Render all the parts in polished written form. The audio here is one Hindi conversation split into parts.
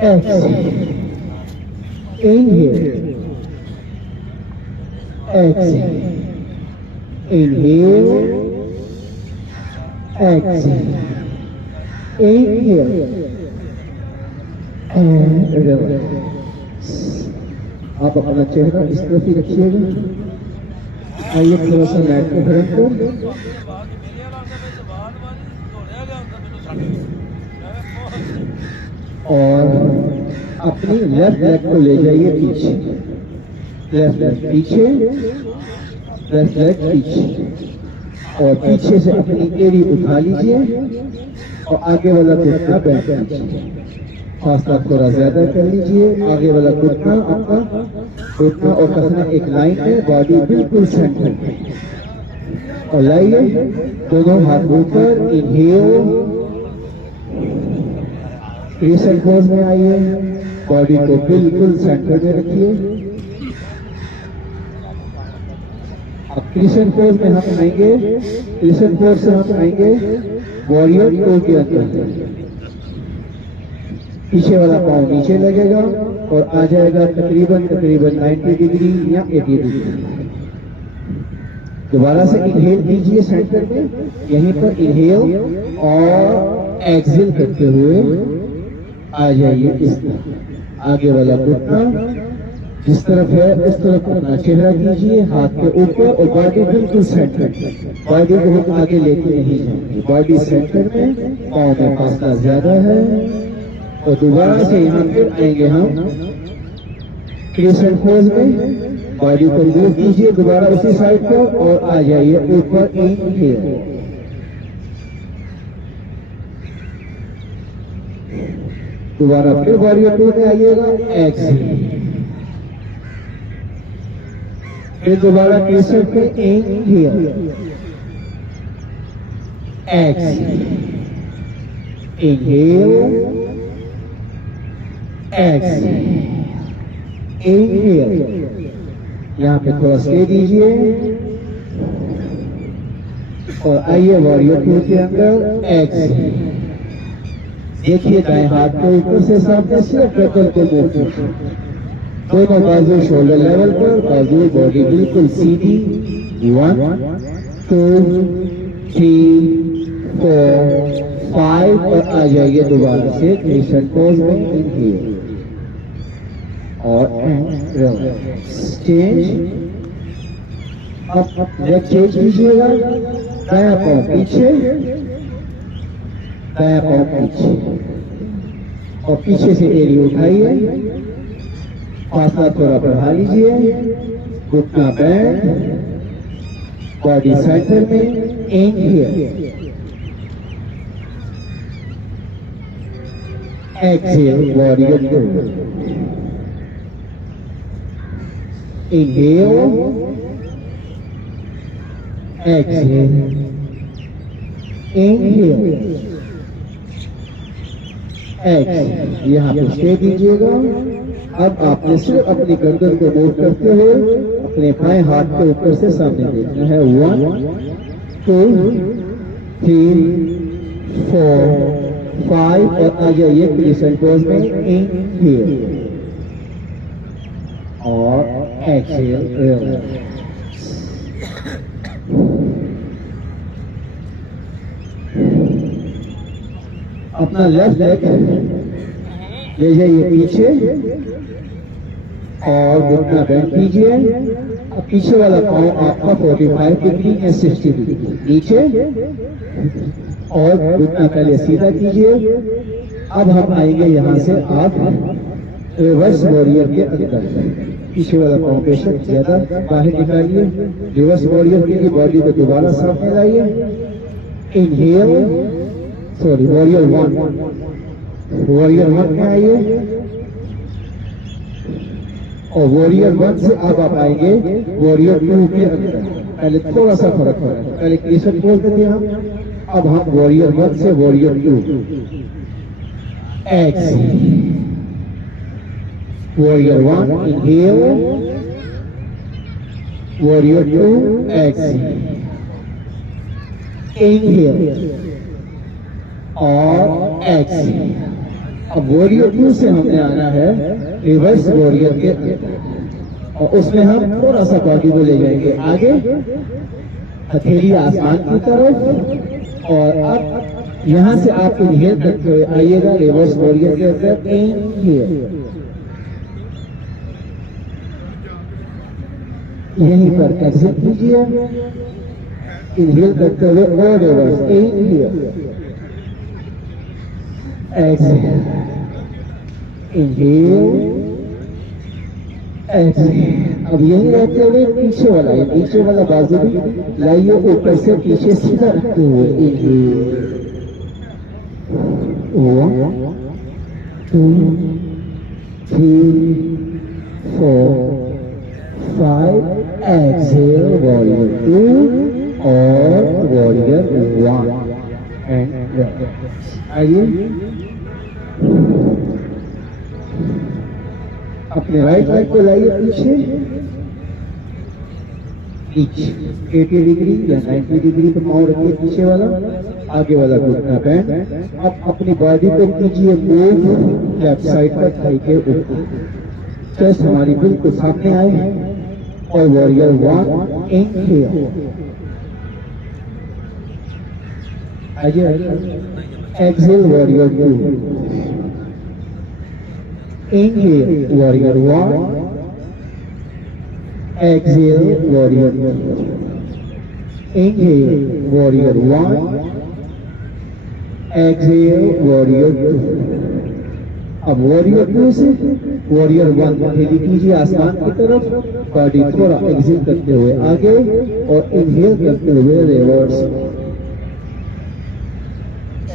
exhale, inhale, exhale, inhale, exhale, inhale, and relax. आप अपना चेहरा इस तरफ ही रखिएगा। आइए थोड़ा सा मैट को भरम कर और अपनी लेफ्ट लेग को ले जाइए पीछे, लेफ्ट लेग पीछे, लेफ्ट लेग पीछे, और पीछे से अपनी एड़ी उठा लीजिए और आगे वाला घुटना बैठ लीजिए। फासला थोड़ा ज्यादा कर लीजिए। आगे वाला घुटना आपका घुटना और कखना एक लाइन में, बॉडी बिल्कुल सेंटर में, और लाइए दोनों हाथ ऊपर। इनहेल, क्रिसेंट पोज में आइए, बॉडी को बिल्कुल सेंटर में रखिए। अब क्रिसेंट पोज में हम आएंगे, क्रिसेंट पोज से हम आएंगे वॉरियर टू के अंदर। पीछे वाला पाँव नीचे लगेगा और आ जाएगा तकरीबन 90 डिग्री या 80 डिग्री। दोबारा से इनहेल कीजिए सेंटर में, यहीं पर इनहेल और एक्सहेल करते हुए आ जाइए इस तरफ। आगे वाला घुटना जिस तरफ है उस तरफ अपना चेहरा कीजिए, हाथ के ऊपर, और बॉडी बिल्कुल सेंटर। बॉडी को हम आगे लेके नहीं जाएंगे, बॉडी सेंटर में, पाँव में फासला ज्यादा है। और दोबारा से यहाँ फिर आएंगे हम क्रिसेंट पोज में, बॉडी को मूव कीजिए दोबारा उसी साइड पर और आ जाइए ऊपर। इनहेल, दोबारा फिर वॉरियर टू में आइएगा। एक्सहेल, फिर दोबारा क्रिसेंट पे। Inhale, exhale, inhale, exhale, inhale. यहाँ पे थोड़ा स्टे दीजिए और आइए वॉरियर टू के अंदर। एक्सहेल, देखिए दाएं हाथ को ऊपर से सामने सिर्फ गर्दन को मूव कीजिए, दोनों बाजू शोल्डर लेवल पर, बाजू बॉडी बिल्कुल सीधी। 1 2 3 4 5 और आ जाइए दोबारा से क्रिसेंट पोज में। इनहेल और चेंज। अब लेग चेंज कीजिएगा, दायां पाँव पीछे, दायां पाँव पीछे, और पीछे से एड़ी उठाइए, फासला थोड़ा बढ़ा लीजिए, घुटना बैंड, बॉडी सेंटर में। Inhale, exhale, warrior two. Inhale, exhale, inhale, exhale। यहाँ पे स्टे दीजिएगा। अब आपने सिर्फ अपनी गर्दन को मूव करते हुए अपने बाएं हाथ के ऊपर से सामने देखना है। 1 2 3 4 5 और आ जाइए क्रिसेंट पोज में। इनहेल और एक्सहेल, रिलैक्स। अपना लेफ्ट लेग ले जाइए पीछे और घुटना बेंड कीजिए। अब पीछे वाला पाँव आपका 45 डिग्री या 60 डिग्री नीचे, और घुटना पहले सीधा कीजिए। अब हम आएंगे यहाँ से आप रिवर्स वॉरियर के अंदर। पीछे वाला पाँव बेशक ज्यादा बाहर निकालिए। रिवर्स वॉरियर के लिए बॉडी को दोबारा सामने लाइए। इनहेल, सॉरी वॉरियर 1, वॉरियर 1 में आइए और वॉरियर 1 से अब आप आएंगे वॉरियर 2 के अंदर। पहले थोड़ा सा फर्क है, पहले क्रिसेंट पोज में थे हम, अब हम वॉरियर 1 से warrior 2। Exhale, Warrior 1, inhale. Warrior 2, exhale. Inhale और exhale। अब वॉरियर 2 से हमने आना है रिवर्स वॉरियर के अंदर, और उसमें हम थोड़ा सा बॉडी को ले जाएंगे आगे, हथेली आसमान की तरफ, और अब यहां से आप इनहेल करते हुए आइएगा रिवर्स वॉरियर के अंदर। इनहेल, यहीं पर एक्सिट कीजिए, इनहेल करते हुए और reverse. Inhale, exhale, inhale, exhale. अब यही रहते हुए पीछे वाला, ये पीछे वाला बाजू भी लाइए ऊपर से पीछे सीधा रखते हुए। इनहेल, 1 2 3 4 5, एक्सहेल वॉरियर 2 और वॉरियर 1 एंड आइए अपने राइट लेग को लाइए पीछे, 80 डिग्री या 90 डिग्री पे पाँव रखिए पीछे वाला, आगे वाला घुटना बैंड। अब अपनी बॉडी को कीजिए मूव लेफ्ट साइड पर, थाई के ऊपर, चेस्ट हमारी बिल्कुल सामने आए, और वॉरियर 1 इनहेल, आइए exhale warrior 2, inhale warrior 1, exhale warrior 2, inhale warrior 1, exhale warrior 2। अब वॉरियर 2 से वॉरियर 1 हथेली कीजिए आसमान की तरफ, बॉडी थोड़ा एक्सहेल करते हुए आगे और इनहेल करते हुए reverse.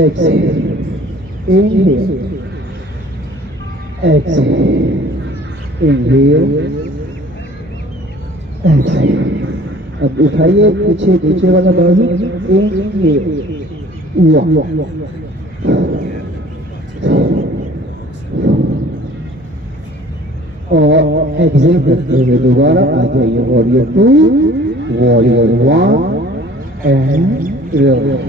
Exhale, inhale, exhale, inhale, exhale. अब उठाइए पीछे नीचे वाला बाजू, इनहेल 1 और एक्सहेल करते हुए दोबारा आ जाइए वॉरियर 2, वॉरियर 1 एंड रिवर्स।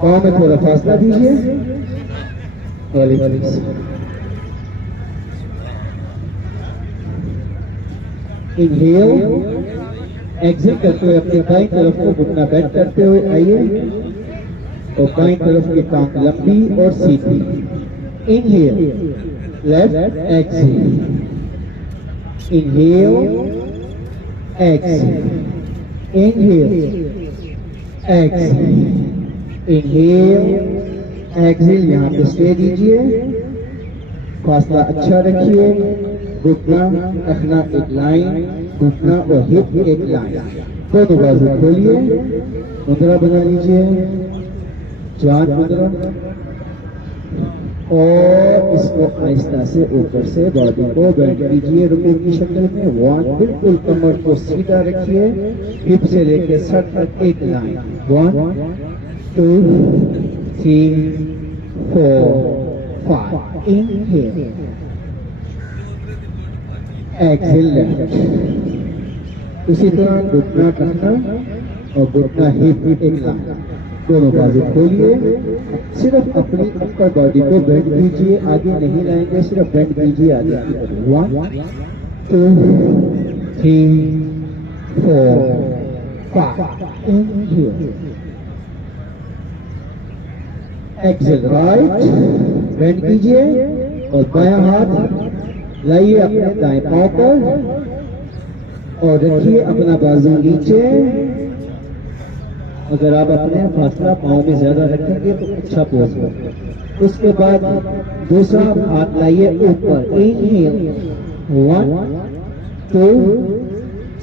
पाँव में थोड़ा फासला दीजिए, इनहेल, एक्सहेल करते हुए अपनी बाईं तरफ को घुटना बेंड करते हुए आइए, और बाईं तरफ की टांग लंबी और सीधी। Inhale, left, exhale, inhale, exhale, inhale, exhale, inhale, exhale. यहाँ पे स्टे दीजिए, फासला अच्छा रखिए, घुटना रखना एक लाइन, घुटना और हिप एक लाइन, दोनों बाजू खोलिए, मुद्रा बना लीजिए, जान मुद्रा, और इसको आहिस्ता से ऊपर से बॉडी को बेंड कीजिए रुकू की शक्ल में। 1, बिल्कुल कमर को सीधा रखिए, हिप से लेकर सर तक एक लाइन। 1 2 3 4 5, inhale, exhale left. उसी तरह घुटना रखना और घुटना हिप एक लाइन, दोनों बाजू खोलिए, सिर्फ अपनी अपर बॉडी को बेंड कीजिए, आगे नहीं लाएंगे, सिर्फ बेंड कीजिए आगे की तरफ। 1 2 3 4 5, इनहेल, एक्सहेल राइट, बेंड कीजिए और बायां हाथ लाइए अपने दाएं पांव पर और रखिए अपना बाजू नीचे। अगर आप अपने फासला पांव में ज्यादा रखेंगे तो अच्छा पोज होगा। उसके बाद दूसरा हाथ लाइए ऊपर, इनहेल 1 2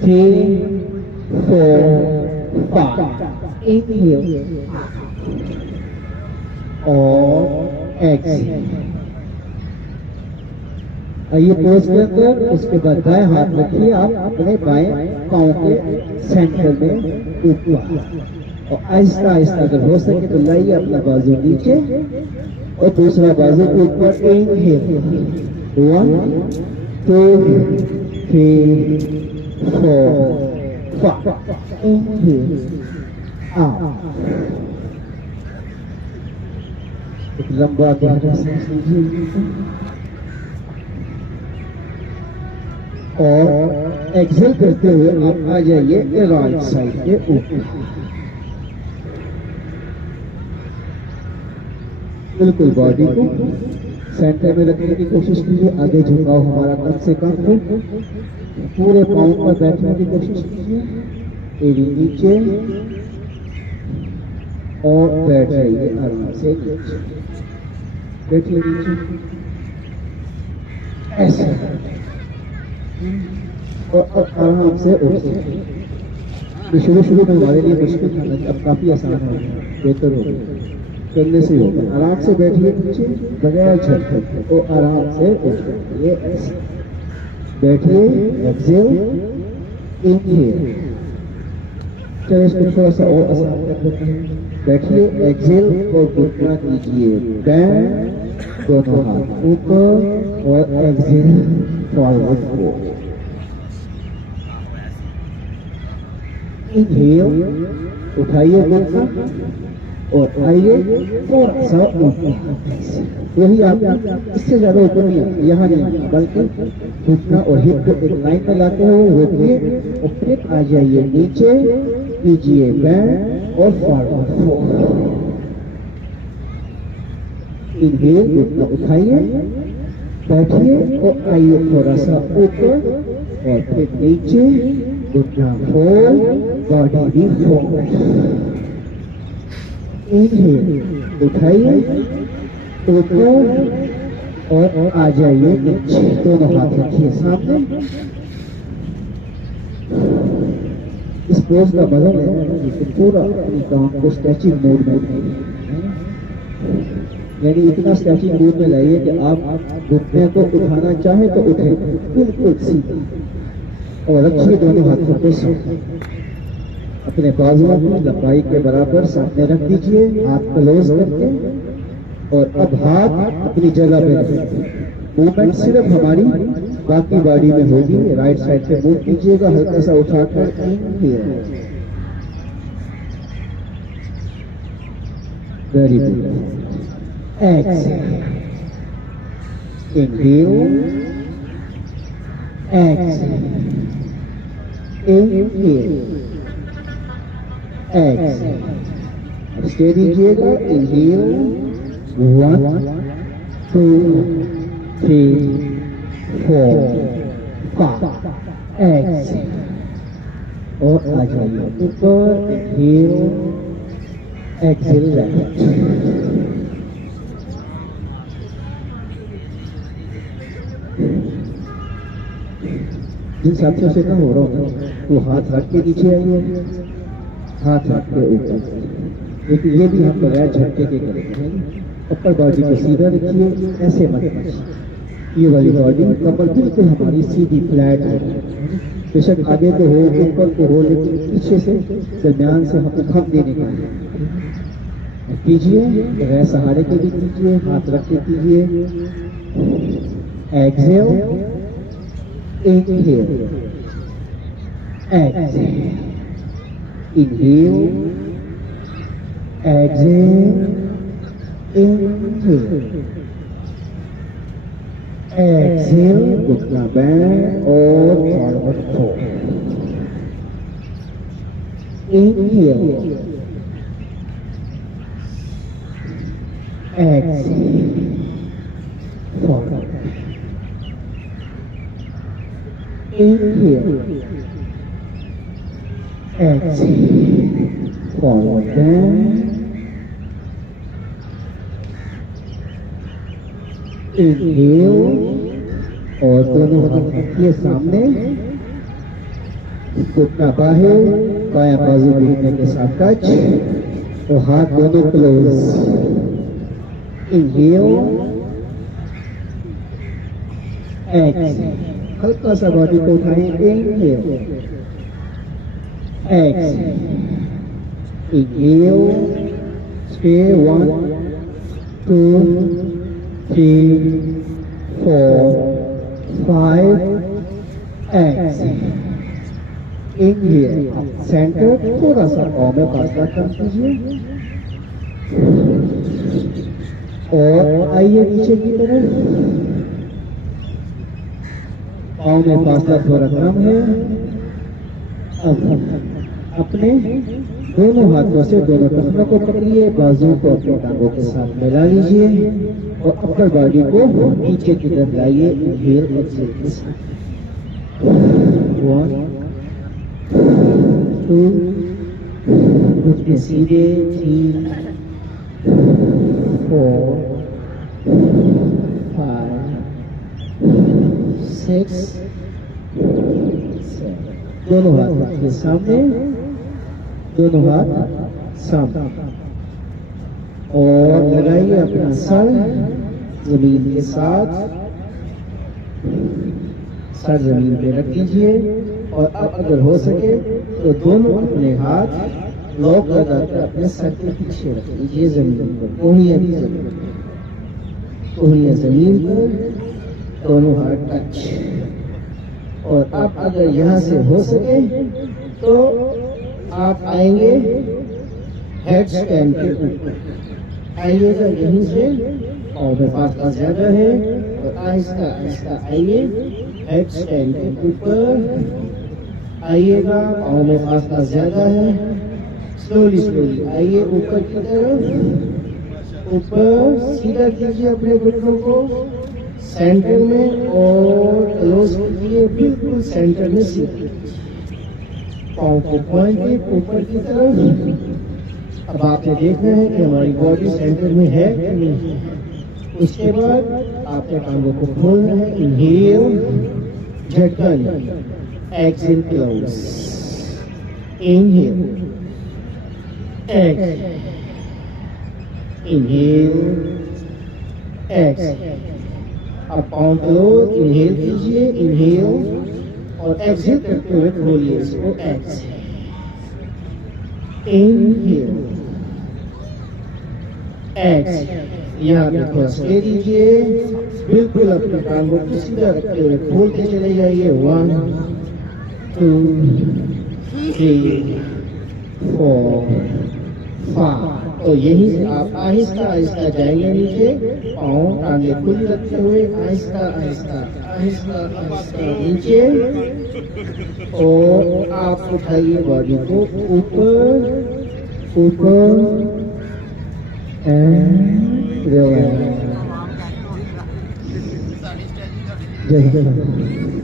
3 4 5, इनहेल और एक्सहेल। आइए पोज के अंदर, उसके बाद दाएं हाथ रखिए आप अपने बाएं पांव के सेंटर में ऊपर और आहिस्ता आहिस्ता अगर हो सके तो लाइए अपना बाजू नीचे और दूसरा बाजू ऊपर। इनहेल 1 2 3 4 5. Inhale, out. एक लंबा गहरा सांस लीजिए और एक्सेल करते हुए आप आ जाइए राइट साइड के ऊपर। बिल्कुल बॉडी को सेंटर में रखने की कोशिश कीजिए। आगे झुकाव हमारा कम से कम हो। पूरे पाँव पर बैठने की कोशिश कीजिए। एड़ी नीचे और बैठ जाइए आराम से नीचे। बैठिए नीचे ऐसे और आराम से उठिए। तो शुरू में हमारे लिए मुश्किल था, अब काफी आसान हो गया, बेहतर हो गया, करने से होगा। आराम से बैठिए नीचे बगैर झटके और आराम से उठिए। ऐसे बैठिए, एक्सेल, इनहेल। चलिए इसको थोड़ा सा और आसान कर देते हैं। बैठिए, एक्सेल और घुटना कीजिए बैंड, दोनों हाथ ऊपर और एक्सेल फॉरवर्ड फोल्ड। इनहेल, उठाइए घुटना और आइए थोड़ा सा ऊपर। वही आप इससे ज्यादा ऊपर नहीं, यहाँ नहीं, बल्कि घुटना और हिप को एक लाइन में लाते हुए रोकिए और फिर आ जाइए नीचे, कीजिए बैंड और फॉरवर्ड फोल्ड। इनहेल, घुटना उठाइए, बैठिए और आइए थोड़ा सा ऊपर और फिर नीचे, घुटना फोल्ड, बॉडी भी फोल्ड। इनहेल, उठाइए ऊपर और आ जाइए नीचे। दोनों हाथ रखिए सामने। इस पोज का मजा लेना है, पूरा अपनी काम को स्ट्रेचिंग मोड में, यानी इतना स्ट्रेचिंग मोड में लाइए कि आप घुटने को उठाना चाहे तो उठे बिल्कुल सीधे और रखिए दोनों हाथों को सामने। अपने बाजुओं को लंबाई के बराबर सामने रख दीजिए, हाथ क्लोज करके, और अब हाथ अपनी जगह पे रखिए। मूवमेंट सिर्फ हमारी बाकी बॉडी में होगी। राइट साइड पे मूव कीजिएगा, हल्का सा उठाकर very good. Exhale, inhale, exhale, inhale, exhale. Stay दीजिएगा। इनहेल, 1 2 3 4 5। एक्सेल और आ जाइए ऊपर। Inhale, Excel, left. जिन साथियों से ना हो रहा हो वो हाथ रख के नीचे आइए, हाथ रख के ऊपर। लेकिन ये भी हम बगैर झटके के करेंगे। ऊपर बॉडी को सीधा रखिए, ऐसे मत रखिए। ये वाली बॉडी कमर बिल्कुल हमारी सीधी फ्लैट है। बेशक आगे तो हो, ऊपर तो हो, लेकिन पीछे से दरम्यान से हमको खम देने का है। कीजिए, बगैर सहारे के भी कीजिए, हाथ रख के कीजिए। Exhale, inhale, exhale, inhale, exhale, inhale, exhale, घुटना बैंड और forward fold. Inhale, exhale, forward. Inhale, exhale, forward bend. Inhale और दोनों हाथ रखिए सामने, घुटना बाहर, बायां बाजू घुटने के साथ टच और हाथ दोनों क्लोज। Inhale, exhale, हल्का सा बॉडी को उठाएं। Inhale, exhale, inhale, stay 1 2 3 4 5, exhale, inhale, centre थोड़ा सा पाँव में फासला कम कीजिए और आइए नीचे की तरफ। पाँव में फासला थोड़ा कम है। अब अपने दोनों हाथों से दोनों टखनों को पकड़िए, बाजुओं को अपनी टांगों के साथ मिला लीजिए और अपर बॉडी को नीचे की तरफ लाइए इनहेल एक्सहेल के साथ। 1 2 घुटने सीधे, 3 4 5 6 7। दोनों हाथ आपके सामने, दोनों हाथ सामने और लगाइए अपना सर जमीन के साथ, सर जमीन पे रख दीजिए और अब अगर हो सके तो दोनों अपने हाथ लॉक लगाकर अपने सर के पीछे रख लीजिए जमीन पर, कोहनियां जमीन पर, दोनों हाथ टच। और अब अगर यहाँ से हो सके तो आप आएंगे हेड स्टैंड के ऊपर, आइएगा यहीं से, पाँव में फासला ज्यादा है और आहिस्ता आहिस्ता आइए हेड स्टैंड के ऊपर आइएगा, पाँव में फासला ज्यादा है, स्लोली स्लोली आइए ऊपर की तरफ, ऊपर सीधा कीजिए अपने घुटनों को सेंटर में और क्लोज कीजिए बिल्कुल सेंटर में सीधे, पाँव को पॉइंट ऊपर की तरफ। अब आपने देखना है कि हमारी बॉडी सेंटर में है कि नहीं है। उसके बाद आपने टांगों को खोलना है, इनहेल झटका लें, exhale close, inhale exhale, inhale exhale. अब पाँव क्लोज, इनहेल कीजिए, इनहेल और एक्सहेल करते हुए खोलिए इसको, एक्सहेल, इनहेल एक्सहेल। यहाँ पे थोड़ा स्टे दीजिए, बिल्कुल अपनी टांगों को सीधा रखते हुए खोलते चले जाइए, 1 2 3 4 5। तो यहीं से आप आहिस्ता आहिस्ता जाएंगे नीचे, पाँव टांगे खुली रखते हुए आहिस्ता आहिस्ता आहिस्ता आहिस्ता नीचे, और आप उठाइए बॉडी को ऊपर ऊपर एंड जय हिंद।